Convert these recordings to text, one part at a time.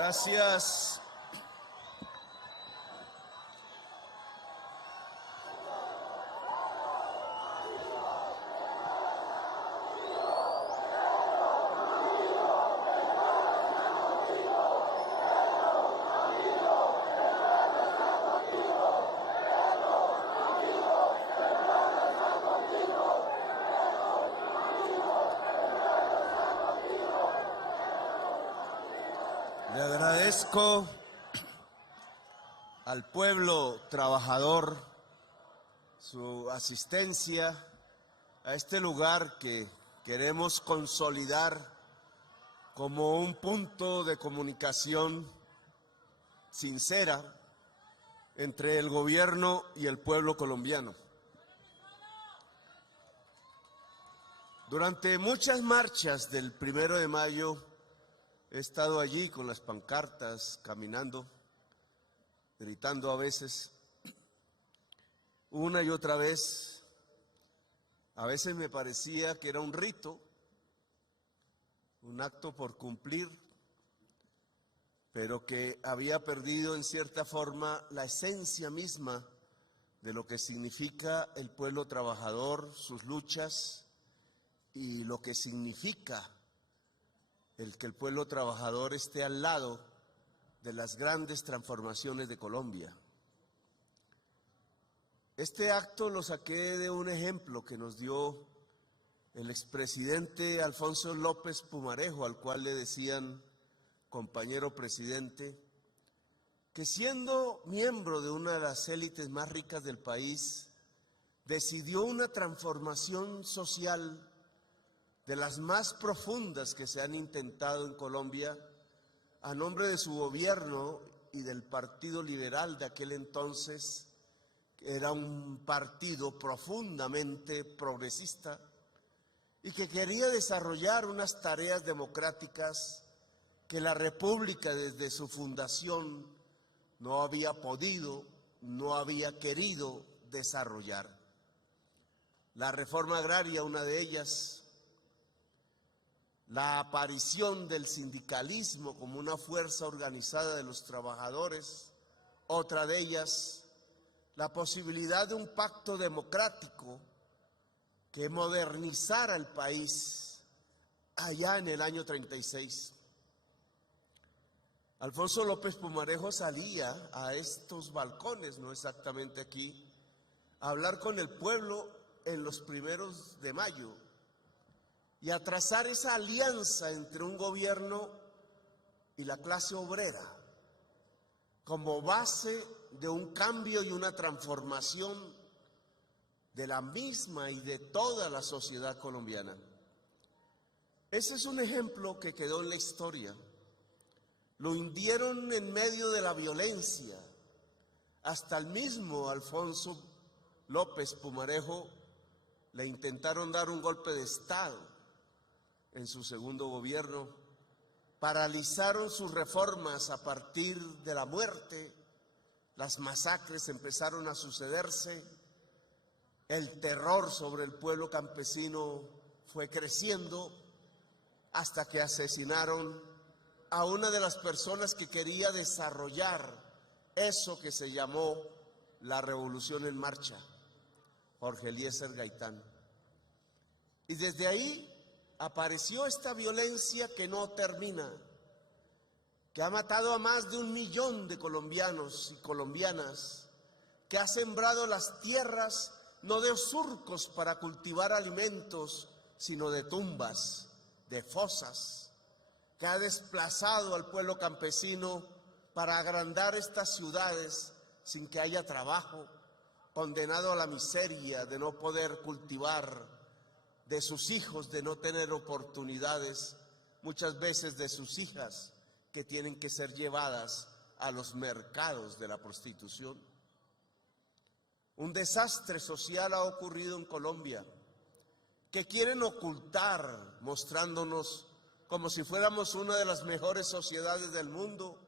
Gracias. Le agradezco al pueblo trabajador su asistencia a este lugar que queremos consolidar como un punto de comunicación sincera entre el gobierno y el pueblo colombiano. Durante muchas marchas del 1 de mayo he estado allí con las pancartas, caminando, gritando a veces, una y otra vez. A veces me parecía que era un rito, un acto por cumplir, pero que había perdido en cierta forma la esencia misma de lo que significa el pueblo trabajador, sus luchas y lo que significa el que el pueblo trabajador esté al lado de las grandes transformaciones de Colombia. Este acto lo saqué de un ejemplo que nos dio el expresidente Alfonso López Pumarejo, al cual le decían compañero presidente, que siendo miembro de una de las élites más ricas del país, decidió una transformación social de las más profundas que se han intentado en Colombia, a nombre de su gobierno y del Partido Liberal de aquel entonces, que era un partido profundamente progresista y que quería desarrollar unas tareas democráticas que la República desde su fundación no había podido, no había querido desarrollar. La reforma agraria, una de ellas, la aparición del sindicalismo como una fuerza organizada de los trabajadores, otra de ellas, la posibilidad de un pacto democrático que modernizara el país allá en el año 36. Alfonso López Pumarejo salía a estos balcones, no exactamente aquí, a hablar con el pueblo en los 1 de mayo, y a trazar esa alianza entre un gobierno y la clase obrera como base de un cambio y una transformación de la misma y de toda la sociedad colombiana. Ese es un ejemplo que quedó en la historia. Lo hundieron en medio de la violencia. Hasta el mismo Alfonso López Pumarejo le intentaron dar un golpe de Estado en su segundo gobierno, paralizaron sus reformas a partir de la muerte, las masacres empezaron a sucederse, el terror sobre el pueblo campesino fue creciendo hasta que asesinaron a una de las personas que quería desarrollar eso que se llamó la Revolución en Marcha, Jorge Eliezer Gaitán. Y desde ahí apareció esta violencia que no termina, que ha matado a más de 1 millón de colombianos y colombianas, que ha sembrado las tierras no de surcos para cultivar alimentos, sino de tumbas, de fosas, que ha desplazado al pueblo campesino para agrandar estas ciudades sin que haya trabajo, condenado a la miseria de no poder cultivar, de sus hijos de no tener oportunidades, muchas veces de sus hijas que tienen que ser llevadas a los mercados de la prostitución. Un desastre social ha ocurrido en Colombia que quieren ocultar, mostrándonos como si fuéramos una de las mejores sociedades del mundo.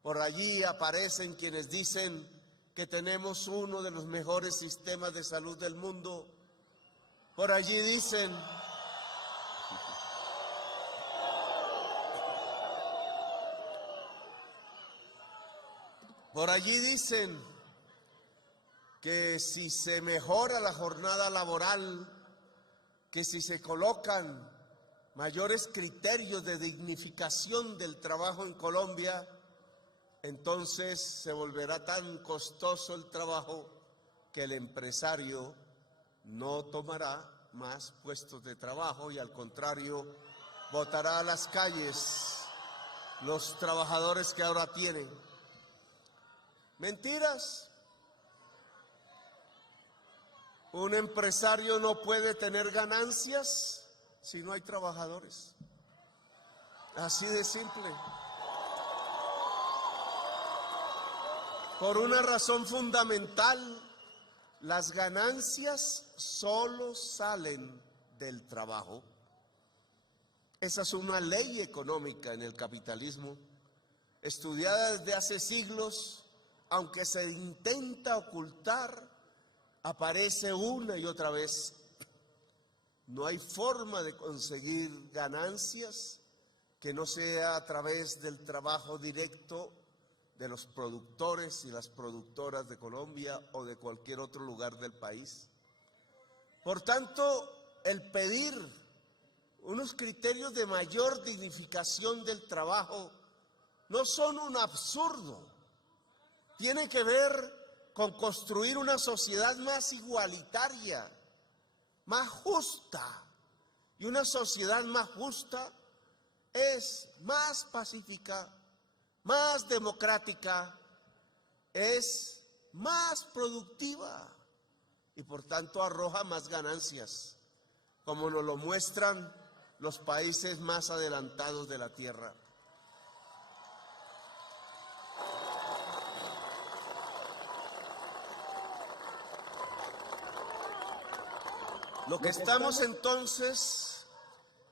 Por allí aparecen quienes dicen que tenemos uno de los mejores sistemas de salud del mundo. Por allí dicen Por allí dicen que si se mejora la jornada laboral, que si se colocan mayores criterios de dignificación del trabajo en Colombia, entonces se volverá tan costoso el trabajo que el empresario no tomará más puestos de trabajo y al contrario botará a las calles los trabajadores que ahora tienen. Mentiras. Un empresario no puede tener ganancias si no hay trabajadores. Así de simple. Por una razón fundamental, las ganancias solo salen del trabajo. Esa es una ley económica en el capitalismo, estudiada desde hace siglos, aunque se intenta ocultar, aparece una y otra vez. No hay forma de conseguir ganancias que no sea a través del trabajo directo de los productores y las productoras de Colombia o de cualquier otro lugar del país. Por tanto, el pedir unos criterios de mayor dignificación del trabajo no son un absurdo. Tiene que ver con construir una sociedad más igualitaria, más justa. Y una sociedad más justa es más pacífica, más democrática, es más productiva y por tanto arroja más ganancias, como nos lo muestran los países más adelantados de la tierra. Lo que estamos entonces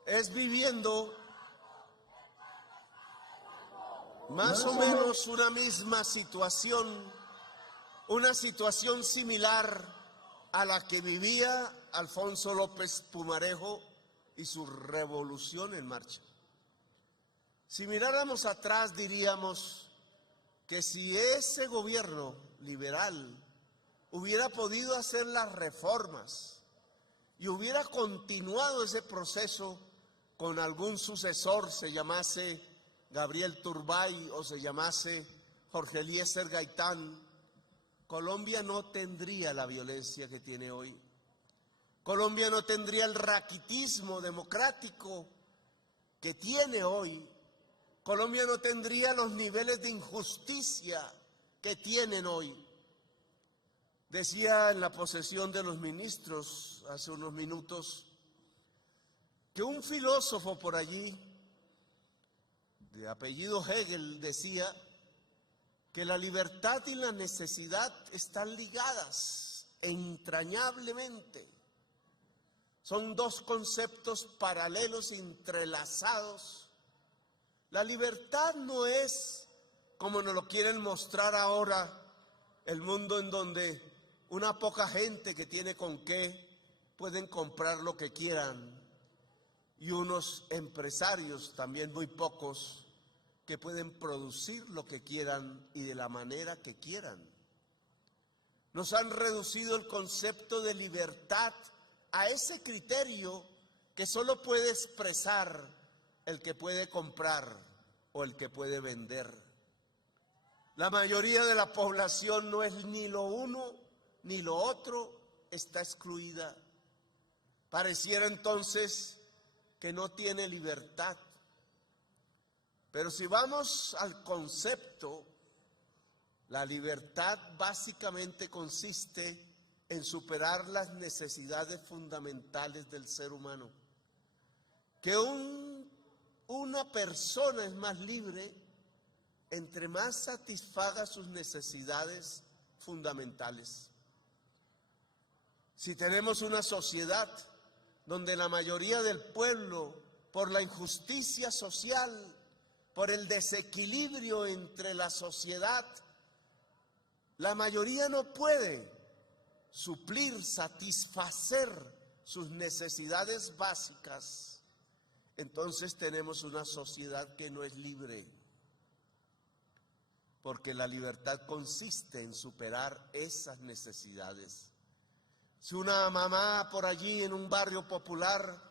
es viviendo más o menos una misma situación, una situación similar a la que vivía Alfonso López Pumarejo y su revolución en marcha. Si miráramos atrás diríamos que si ese gobierno liberal hubiera podido hacer las reformas y hubiera continuado ese proceso con algún sucesor, se llamase Gabriel Turbay o se llamase Jorge Eliezer Gaitán, Colombia no tendría la violencia que tiene hoy. Colombia no tendría el raquitismo democrático que tiene hoy. Colombia no tendría los niveles de injusticia que tienen hoy. Decía en la posesión de los ministros hace unos minutos que un filósofo por allí, de apellido Hegel, decía que la libertad y la necesidad están ligadas entrañablemente. Son dos conceptos paralelos, entrelazados. La libertad no es, como nos lo quieren mostrar ahora, el mundo en donde una poca gente que tiene con qué pueden comprar lo que quieran y unos empresarios, también muy pocos, que pueden producir lo que quieran y de la manera que quieran. Nos han reducido el concepto de libertad a ese criterio que solo puede expresar el que puede comprar o el que puede vender. La mayoría de la población no es ni lo uno ni lo otro, está excluida. Pareciera entonces que no tiene libertad. Pero si vamos al concepto, la libertad básicamente consiste en superar las necesidades fundamentales del ser humano. Que una persona es más libre entre más satisfaga sus necesidades fundamentales. Si tenemos una sociedad donde la mayoría del pueblo, por la injusticia social, por el desequilibrio entre la sociedad, la mayoría no puede suplir, satisfacer sus necesidades básicas, entonces tenemos una sociedad que no es libre. porque la libertad consiste en superar esas necesidades. Si una mamá por allí en un barrio popular,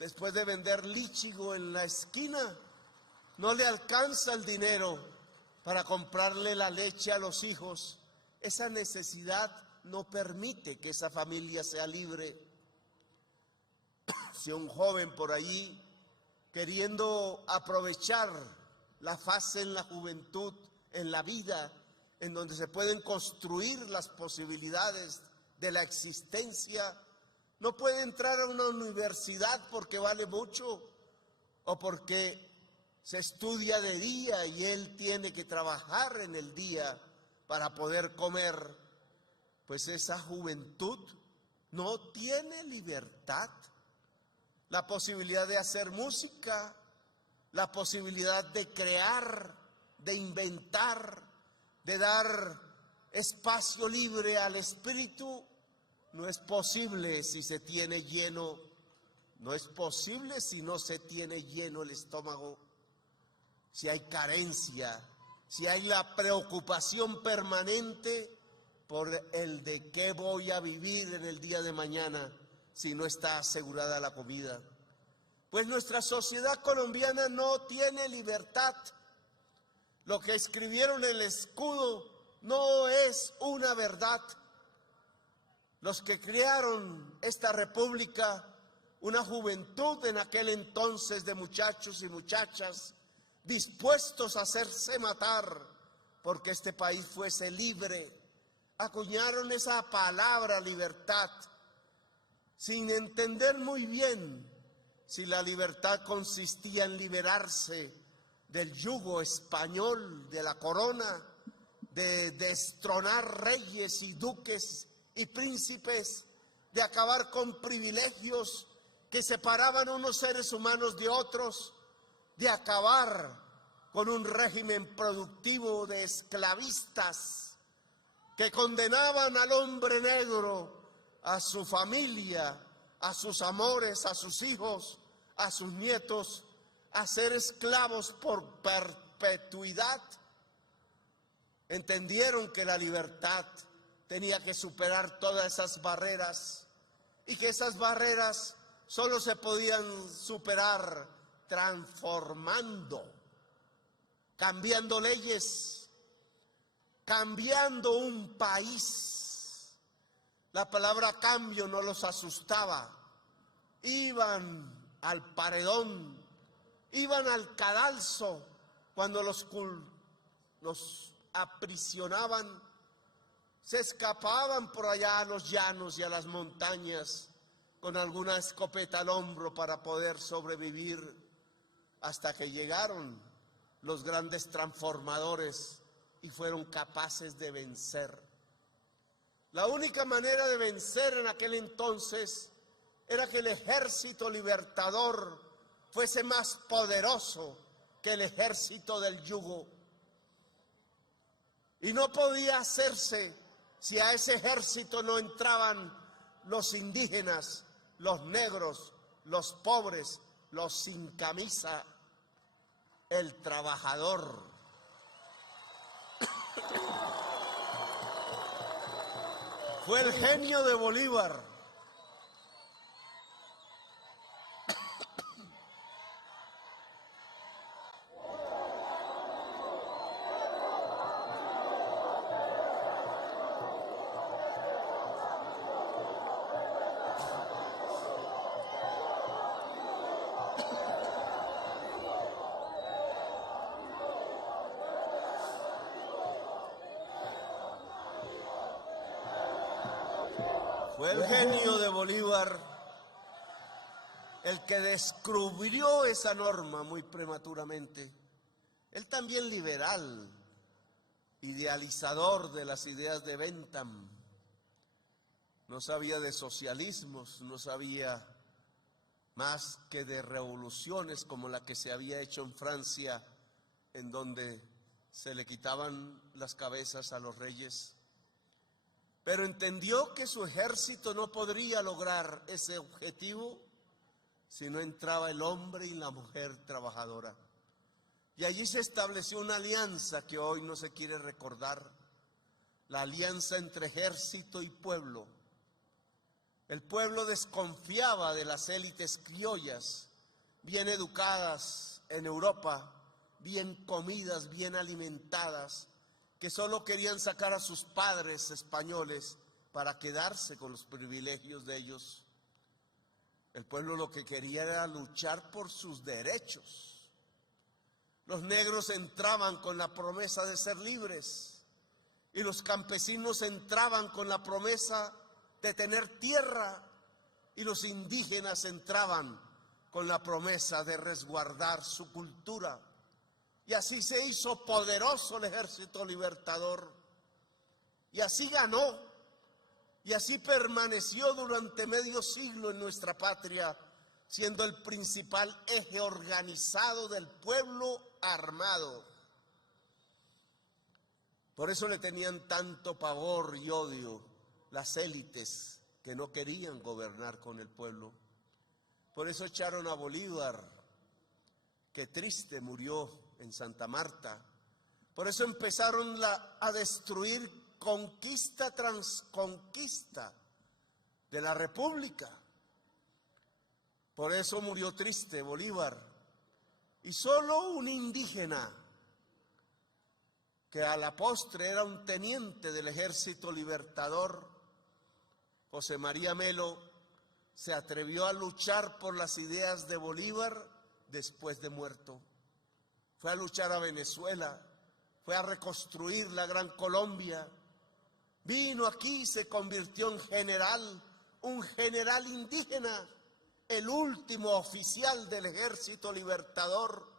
después de vender líchigo en la esquina, no le alcanza el dinero para comprarle la leche a los hijos, esa necesidad no permite que esa familia sea libre. Si un joven por allí, queriendo aprovechar la fase en la juventud, en la vida, en donde se pueden construir las posibilidades de la existencia, no puede entrar a una universidad porque vale mucho o porque se estudia de día y él tiene que trabajar en el día para poder comer, pues esa juventud no tiene libertad. La posibilidad de hacer música, la posibilidad de crear, de inventar, de dar espacio libre al espíritu, no es posible si se tiene lleno, no es posible si no se tiene lleno el estómago, si hay carencia, si hay la preocupación permanente por el de qué voy a vivir en el día de mañana si no está asegurada la comida. Pues nuestra sociedad colombiana no tiene libertad. Lo que escribieron en el escudo no es una verdad. Los que crearon esta república, una juventud en aquel entonces de muchachos y muchachas dispuestos a hacerse matar porque este país fuese libre, acuñaron esa palabra libertad sin entender muy bien si la libertad consistía en liberarse del yugo español, de la corona, de destronar reyes y duques y príncipes, de acabar con privilegios que separaban unos seres humanos de otros, de acabar con un régimen productivo de esclavistas que condenaban al hombre negro, a su familia, a sus amores, a sus hijos, a sus nietos, a ser esclavos por perpetuidad. Entendieron que la libertad tenía que superar todas esas barreras y que esas barreras solo se podían superar transformando, cambiando leyes, cambiando un país. La palabra cambio no los asustaba. Iban al paredón, iban al cadalso cuando los aprisionaban. Se escapaban por allá a los llanos y a las montañas con alguna escopeta al hombro para poder sobrevivir, hasta que llegaron los grandes transformadores y fueron capaces de vencer. La única manera de vencer en aquel entonces era que el ejército libertador fuese más poderoso que el ejército del yugo. Y no podía hacerse si a ese ejército no entraban los indígenas, los negros, los pobres, los sin camisa, el trabajador. Fue el genio de Bolívar. Fue el genio de Bolívar el que descubrió esa norma muy prematuramente. Él también liberal, idealizador de las ideas de Bentham. No sabía de socialismos, no sabía más que de revoluciones como la que se había hecho en Francia, en donde se le quitaban las cabezas a los reyes. Pero entendió que su ejército no podría lograr ese objetivo si no entraba el hombre y la mujer trabajadora. Y allí se estableció una alianza que hoy no se quiere recordar, la alianza entre ejército y pueblo. El pueblo desconfiaba de las élites criollas, bien educadas en Europa, bien comidas, bien alimentadas, que solo querían sacar a sus padres españoles para quedarse con los privilegios de ellos. El pueblo lo que quería era luchar por sus derechos. Los negros entraban con la promesa de ser libres y los campesinos entraban con la promesa de tener tierra y los indígenas entraban con la promesa de resguardar su cultura. Y así se hizo poderoso el Ejército Libertador y así ganó y así permaneció durante medio siglo en nuestra patria, siendo el principal eje organizado del pueblo armado. Por eso le tenían tanto pavor y odio las élites que no querían gobernar con el pueblo. Por eso echaron a Bolívar, que triste murió en Santa Marta. Por eso empezaron a destruir conquista tras conquista de la República. Por eso murió triste Bolívar. Y solo un indígena, que a la postre era un teniente del Ejército Libertador, José María Melo, se atrevió a luchar por las ideas de Bolívar después de muerto. Fue a luchar a Venezuela, fue a reconstruir la Gran Colombia, vino aquí y se convirtió en general, un general indígena, el último oficial del Ejército Libertador.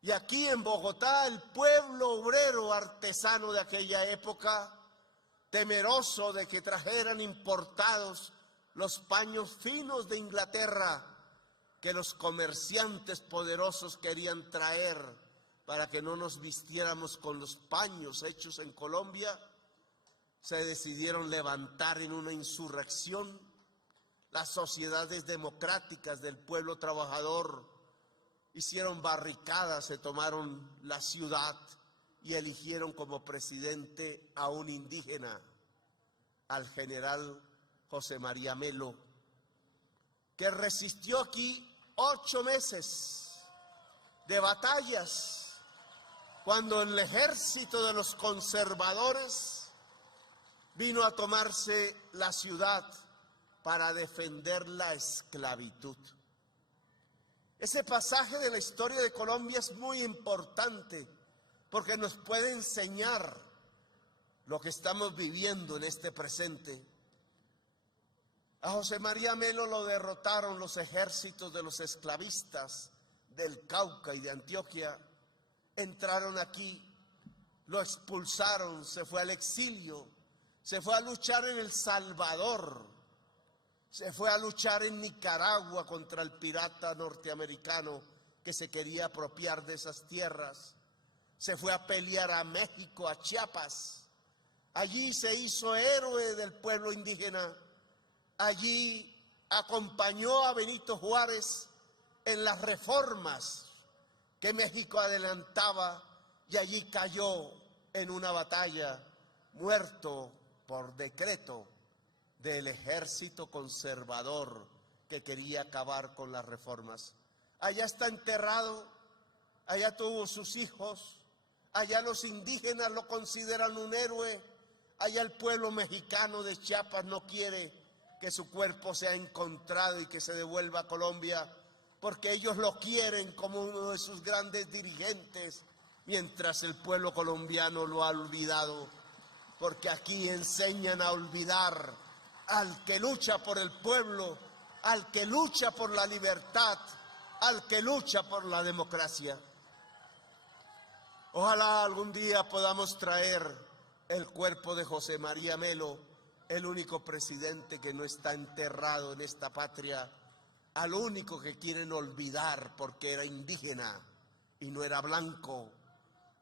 Y aquí en Bogotá, el pueblo obrero artesano de aquella época, temeroso de que trajeran importados los paños finos de Inglaterra, que los comerciantes poderosos querían traer para que no nos vistiéramos con los paños hechos en Colombia, se decidieron levantar en una insurrección. Las sociedades democráticas del pueblo trabajador hicieron barricadas, se tomaron la ciudad y eligieron como presidente a un indígena, al general José María Melo, que resistió aquí 8 meses de batallas, cuando el ejército de los conservadores vino a tomarse la ciudad para defender la esclavitud. Ese pasaje de la historia de Colombia es muy importante porque nos puede enseñar lo que estamos viviendo en este presente. A José María Melo lo derrotaron los ejércitos de los esclavistas del Cauca y de Antioquia. Entraron aquí, lo expulsaron, se fue al exilio, se fue a luchar en El Salvador, se fue a luchar en Nicaragua contra el pirata norteamericano que se quería apropiar de esas tierras. Se fue a pelear a México, a Chiapas. Allí se hizo héroe del pueblo indígena. Allí acompañó a Benito Juárez en las reformas que México adelantaba y allí cayó en una batalla, muerto por decreto del ejército conservador que quería acabar con las reformas. Allá está enterrado, allá tuvo sus hijos, allá los indígenas lo consideran un héroe, allá el pueblo mexicano de Chiapas no quiere que su cuerpo sea encontrado y que se devuelva a Colombia, porque ellos lo quieren como uno de sus grandes dirigentes, mientras el pueblo colombiano lo ha olvidado, porque aquí enseñan a olvidar al que lucha por el pueblo, al que lucha por la libertad, al que lucha por la democracia. Ojalá algún día podamos traer el cuerpo de José María Melo, el único presidente que no está enterrado en esta patria, al único que quieren olvidar porque era indígena y no era blanco,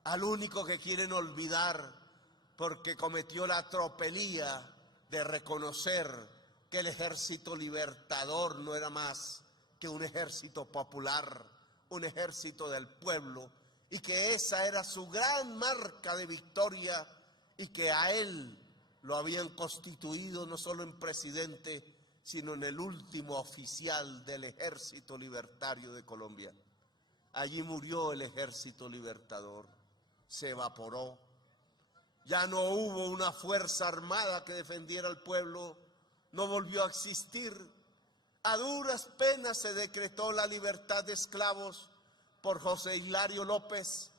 al único que quieren olvidar porque cometió la tropelía de reconocer que el Ejército Libertador no era más que un ejército popular, un ejército del pueblo y que esa era su gran marca de victoria y que a él lo habían constituido no solo en presidente, sino en el último oficial del Ejército Libertario de Colombia. Allí murió el Ejército Libertador, se evaporó. Ya no hubo una fuerza armada que defendiera al pueblo, no volvió a existir. A duras penas se decretó la libertad de esclavos por José Hilario López,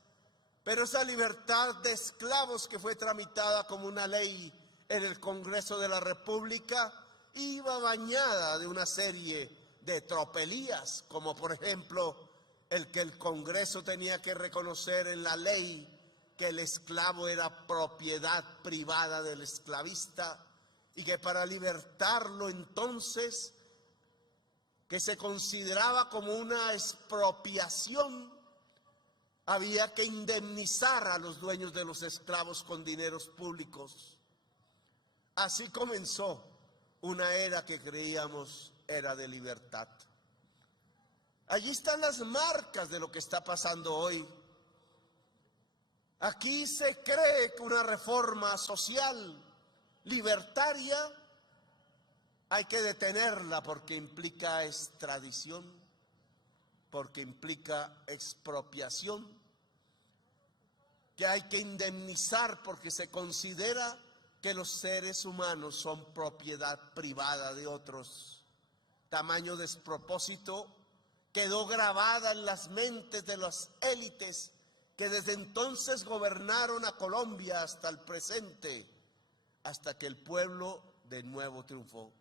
pero esa libertad de esclavos que fue tramitada como una ley en el Congreso de la República iba bañada de una serie de tropelías, como por ejemplo el que el Congreso tenía que reconocer en la ley que el esclavo era propiedad privada del esclavista y que para libertarlo entonces, que se consideraba como una expropiación, había que indemnizar a los dueños de los esclavos con dineros públicos. Así comenzó una era que creíamos era de libertad. Allí están las marcas de lo que está pasando hoy. Aquí se cree que una reforma social libertaria hay que detenerla porque implica extradición, porque implica expropiación, que hay que indemnizar porque se considera que los seres humanos son propiedad privada de otros. Tamaño despropósito quedó grabada en las mentes de las élites que desde entonces gobernaron a Colombia hasta el presente, hasta que el pueblo de nuevo triunfó.